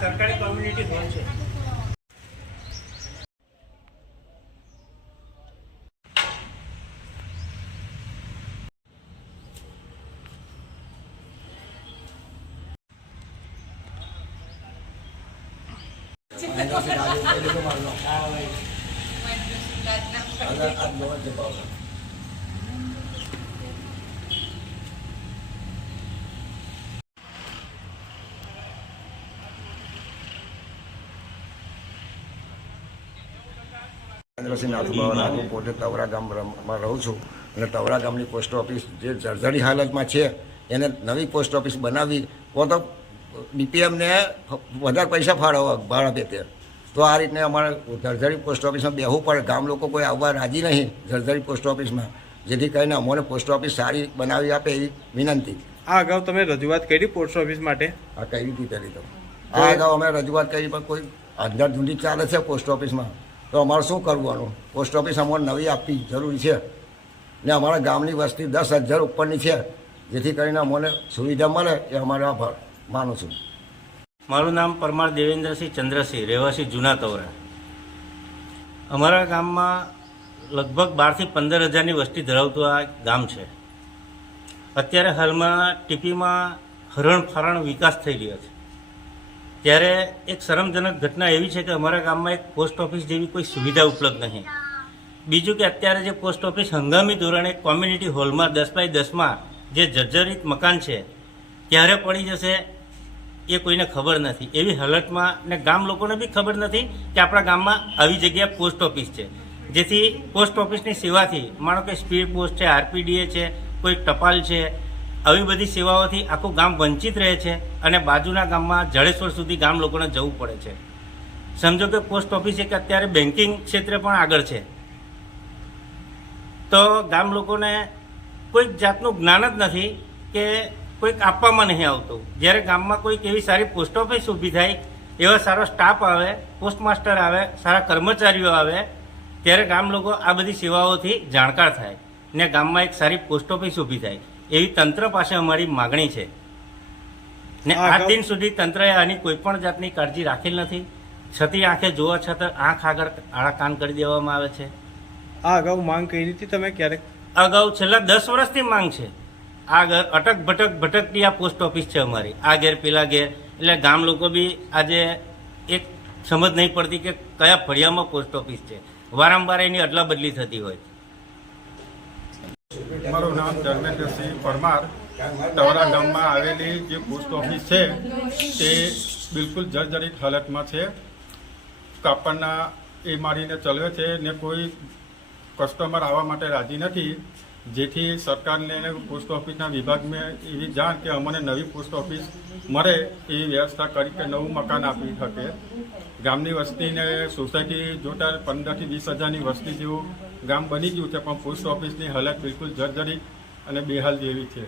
સરકારી community hall છે. મહેન્દ્રસિંહ નાથુભાવના હું પોતે તવરા ગામમાં રહું છું અને તવરા ગામની પોસ્ટ ઓફિસ જે જર્જરી હાલતમાં છે એને નવી પોસ્ટ ઓફિસ બનાવી તો બીપીએમને વધારે પૈસા ફાળવવા ભાડા પેતે તો આ રીતને અમારે જર્જરી પોસ્ટ ઓફિસમાં બેસવું પડે. ગામ લોકો કોઈ આવવા રાજી નહીં જર્જરી પોસ્ટ ઓફિસમાં, જેથી કરીને અમને પોસ્ટ ઓફિસ સારી બનાવી આપે એવી વિનંતી. આ અગાઉ તમે રજૂઆત કરી પોસ્ટ ઓફિસ માટે? આ કઈ હતી પહેલી તો આ અગાઉ અમે રજૂઆત કરી પણ કોઈ અંધાધૂંધી ચાલે છે પોસ્ટ ઓફિસમાં, તો અમારે શું કરવાનું? પોસ્ટ ઓફિસ અમારે નવી આપવી જરૂરી છે ને અમારા ગામની વસ્તી 10,000 ઉપરની છે, જેથી કરીને અમને સુવિધા મળે એ અમારો આભાર માનું છું. મારું નામ પરમાર દેવેન્દ્રસિંહ ચંદ્રસિંહ, રહેવાસી જૂના તવરા. અમારા ગામમાં લગભગ 12 થી 15,000ની વસ્તી ધરાવતું આ ગામ છે. અત્યારે હાલમાં ટીપીમાં હરણફારણ વિકાસ થઈ રહ્યો છે, ત્યારે એક શરમજનક ઘટના એવી છે કે અમારા ગામમાં એક પોસ્ટ ઓફિસ જેવી કોઈ સુવિધા ઉપલબ્ધ નહીં. બીજું કે અત્યારે જે પોસ્ટ ઓફિસ હંગામી ધોરણે કોમ્યુનિટી હોલમાં 10x10માં જે જર્જરિત મકાન છે ક્યારે પડી જશે એ કોઈને ખબર નથી. એવી હાલતમાં ને ગામ લોકોને બી ખબર નથી કે આપણા ગામમાં આવી જગ્યાએ પોસ્ટ ઓફિસ છે, જેથી પોસ્ટ ઓફિસની સેવાથી માનો કે સ્પીડ પોસ્ટ છે, આરપીડીએ છે, કોઈ ટપાલ છે, આવી બધી સેવાઓથી આખું ગામ વંચિત રહે છે અને બાજુના ગામમાં જડેશ્વર સુધી ગામ લોકોને જવું પડે છે. સમજો કે પોસ્ટ ઓફિસ એક અત્યારે બેન્કિંગ ક્ષેત્રે પણ આગળ છે, તો ગામ લોકોને કોઈક જાતનું જ્ઞાન જ નથી કે કોઈક આપવામાં નહીં આવતું. જ્યારે ગામમાં કોઈક એવી સારી પોસ્ટ ઓફિસ ઊભી થાય, એવા સારો સ્ટાફ આવે, પોસ્ટમાસ્ટર આવે, સારા કર્મચારીઓ આવે, ત્યારે ગામ લોકો આ બધી સેવાઓથી જાણકાર થાય ને ગામમાં એક સારી પોસ્ટ ઓફિસ ઊભી થાય એવી તંત્ર પાસે અમારી માગણી છે. ને આજ દિન સુધી તંત્રએ આની કોઈ પણ જાતની કાળજી રાખેલ નથી. છતી આંખે જોવા છતાં આંખ આગળ આડા કાન કરી દેવામાં આવે છે. આ અગાઉ માંગ કરી હતી તમે ક્યારેક? અગાઉ છેલ્લા 10 વર્ષથી માંગ છે. આ ઘર અટક ભટકતી આ પોસ્ટ ઓફિસ છે અમારી, આ ઘેર પેલા ઘેર. એટલે ગામ લોકો બી આજે એક સમજ નહીં પડતી કે કયા ફળિયામાં પોસ્ટ ઓફિસ છે. વારંવાર એની અદલા બદલી થતી હોય. મારું નામ ધર્મેન્દ્રસિંહ પરમાર. તવરા ગામમાં આવેલી જે પોસ્ટ ઓફિસ છે તે બિલકુલ જર્જરિત હાલતમાં છે. કાપડના એ મારીને ચલાવે છે ને કોઈ કસ્ટમર આવવા માટે રાજી નથી, જેથી સરકારને પોસ્ટ ઓફિસના વિભાગમાં એવી જાણ કે અમને નવી પોસ્ટ ઓફિસ મળે એવી વ્યવસ્થા કરી કે નવું મકાન આપી શકે. ગામની વસ્તીને સોસાયટી જોતા 15 થી 20,000ની વસ્તી જેવું ગામ બની ગયું છે, પણ પોસ્ટ ઓફિસની હાલત બિલકુલ જર્જરિત અને બેહાલ જેવી છે.